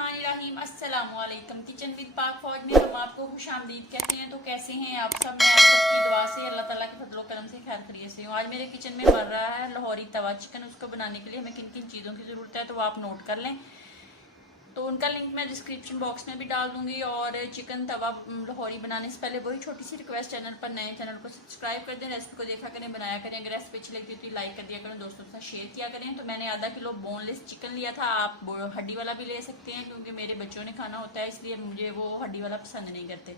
बिस्मिल्लाहिर्रहमानिर्रहीम। अस्सलामुअलैकुम। Kitchen with पाक फौज में हम आपको खुशामदीद कहते हैं। तो कैसे हैं आप सब? मैं आप सबकी दुआ से अल्लाह ताला के फजलो करम से खैर खैरियत से हूँ। आज मेरे किचन में बन रहा है लाहौरी तवा चिकन। उसको बनाने के लिए हमें किन किन चीज़ों की ज़रूरत है तो वो आप नोट कर लें। तो उनका लिंक मैं डिस्क्रिप्शन बॉक्स में भी डाल दूंगी। और चिकन तवा लाहौरी बनाने से पहले वही छोटी सी रिक्वेस्ट, चैनल पर नए चैनल को सब्सक्राइब कर दें, रेसिपी को देखा करें, बनाया करें। अगर रेसिपी अच्छी लगती है तो लाइक कर दिया करें, दोस्तों के साथ शेयर किया करें। तो मैंने आधा किलो बोनलेस चिकन लिया था, आप हड्डी वाला भी ले सकते हैं क्योंकि मेरे बच्चों ने खाना होता है, इसलिए मुझे वो हड्डी वाला पसंद नहीं करते।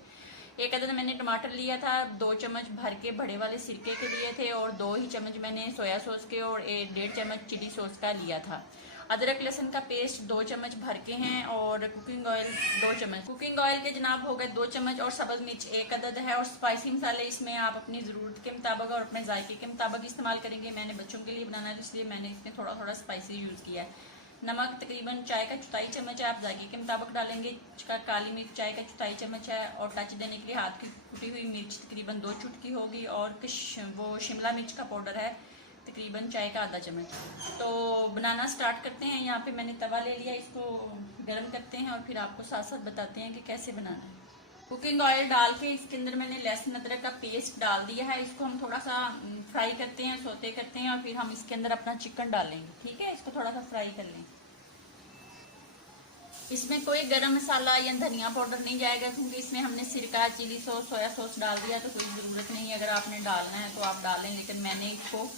एक अदद मैंने टमाटर लिया था, 2 चम्मच भर के बड़े वाले सिरके के लिए थे, और 2 ही चम्मच मैंने सोया सॉस के और 1.5 चम्मच चिली सॉस का लिया था। अदरक लहसुन का पेस्ट 2 चम्मच भर के हैं, और कुकिंग ऑयल 2 चम्मच। कुकिंग ऑयल के जनाब हो गए 2 चम्मच, और सब्ज मिर्च 1 अदद है। और स्पाइसी मसाले इसमें आप अपनी ज़रूरत के मुताबिक और अपने जायके के मुताबिक इस्तेमाल करेंगे। मैंने बच्चों के लिए बनाना है तो इसलिए मैंने इसमें थोड़ा थोड़ा स्पाइसी यूज़ किया है। नमक तकरीबन चाय का 1/4 चम्मच है, आप जायके के मुताबिक डालेंगे। काली मिर्च चाय का 1/4 चम्मच है, और टच देने के लिए हाथ की कुटी हुई मिर्च तकरीबन 2 चुटकी होगी, और वो शिमला मिर्च का पाउडर है तकरीबन चाय का आधा चम्मच। तो बनाना स्टार्ट करते हैं। यहाँ पे मैंने तवा ले लिया, इसको गर्म करते हैं और फिर आपको साथ साथ बताते हैं कि कैसे बनाना है। कुकिंग ऑयल डाल के इसके अंदर मैंने लहसुन अदरक का पेस्ट डाल दिया है। इसको हम थोड़ा सा फ्राई करते हैं, सोते करते हैं, और फिर हम इसके अंदर अपना चिकन डालेंगे। ठीक है, इसको थोड़ा सा फ्राई कर लें। इसमें कोई गरम मसाला या धनिया पाउडर नहीं जाएगा क्योंकि इसमें हमने सिरका, चिली सॉस, सोया सॉस डाल दिया, तो कोई ज़रूरत नहीं है। अगर आपने डालना है तो आप डालें, लेकिन मैंने इसको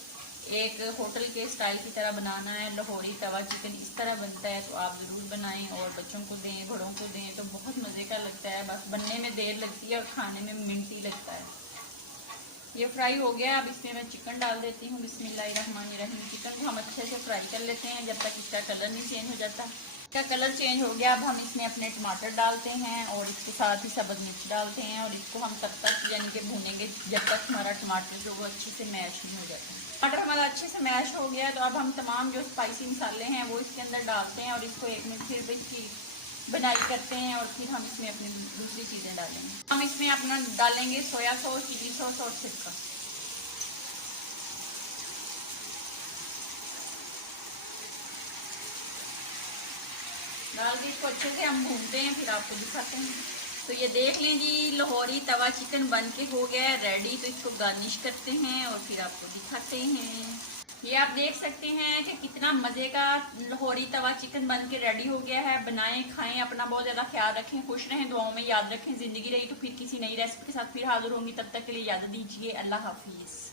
एक होटल के स्टाइल की तरह बनाना है। लाहौरी तवा चिकन इस तरह बनता है, तो आप ज़रूर बनाएं और बच्चों को दें, बड़ों को दें, तो बहुत मज़े का लगता है। बस बनने में देर लगती है और खाने में मिनट ही लगता है। ये फ्राई हो गया, अब इसमें मैं चिकन डाल देती हूँ। बिस्मिल्लाहिर्रहमानिर्रहीम। चिकन को हम अच्छे से फ्राई कर लेते हैं जब तक इसका कलर नहीं चेंज हो जाता। इसका कलर चेंज हो गया, अब हम इसमें अपने टमाटर डालते हैं और इसके साथ ही सब्ज़ मिर्च डालते हैं, और इसको हम तब तक यानी कि भूनेंगे जब तक हमारा टमाटर जो वो अच्छे से मैश नहीं हो जाता। टमाटर हमारा अच्छे से मैश हो गया, तो अब हम तमाम जो स्पाइसी मसाले हैं वो इसके अंदर डालते हैं, और इसको 1 मिनट फिर इसकी बनाई करते हैं, और फिर हम इसमें अपनी दूसरी चीज़ें डालेंगे। हम इसमें अपना डालेंगे सोया सॉस, चिली सॉस और सिरका। डाल के इसको अच्छे से हम भूनते हैं, फिर आपको दिखाते हैं। तो ये देख लें जी, लाहौरी तवा चिकन बन के हो गया है रेडी। तो इसको गार्निश करते हैं और फिर आपको दिखाते हैं। ये आप देख सकते हैं कि कितना मज़े का लाहौरी तवा चिकन बन के रेडी हो गया है। बनाएं, खाएं, अपना बहुत ज़्यादा ख्याल रखें, खुश रहें, दुआओं में याद रखें। ज़िंदगी रही तो फिर किसी नई रेसिपी के साथ फिर हाजिर होंगी। तब तक के लिए याद दीजिए, अल्लाह हाफिज़।